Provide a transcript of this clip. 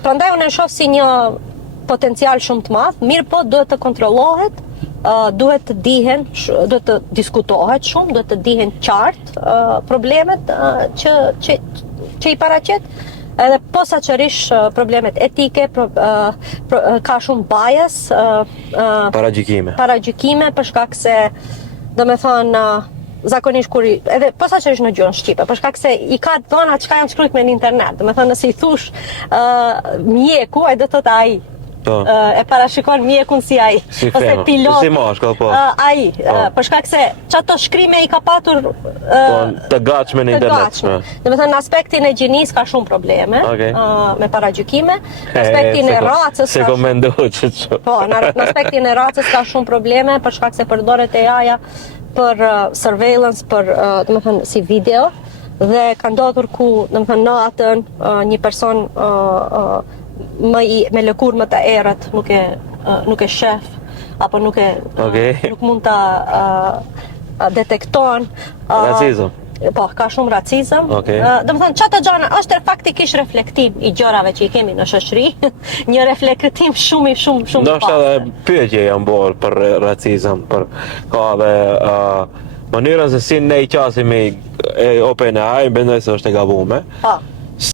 Prandaj unë e shoh si një potencial shumë të madh, mirë po duhet të kontrollohet, duhet të dihen, duhet të diskutohet shumë, duhet të dihen qartë problemet që i paraqet, edhe posaçërisht problemet etike, ka shumë bias, paragjykime për shkak se, domethënë, zakonisht kur edhe posaçërisht në gjuhën shqipe, për shkak se i ka dhëna çka janë shkruar në internet. Domethënë nëse i thosh mjeku, ai do të thotë ai. E parashikon mjekun si ai, ose pilot. Si mashkull, po. Ai, për shkak se çato shkrime i ka patur të gatshme në internet. Domethënë në aspektin e gjinisë ka shumë probleme me paragjykime, në aspektin e racës. Se komendoj që. Po, në aspektin e racës ka shumë probleme për shkak se përdoret AI-ja për surveillance, për domethënë si video, dhe ka ndodhur ku domethënë natën një person me lëkurë më të errët nuk e shef apo nuk mund ta detekton racizëm. Po, ka shumë racizëm. Domethënë çato gjëra është faktikisht reflektim i gjërave që i kemi në shoqëri, një reflektim shumë ndoshta edhe pyetje janë bërë për racizëm, për ka dhe mënyrën se si ne i qasim OpenAI, mendoj se është e gabuar.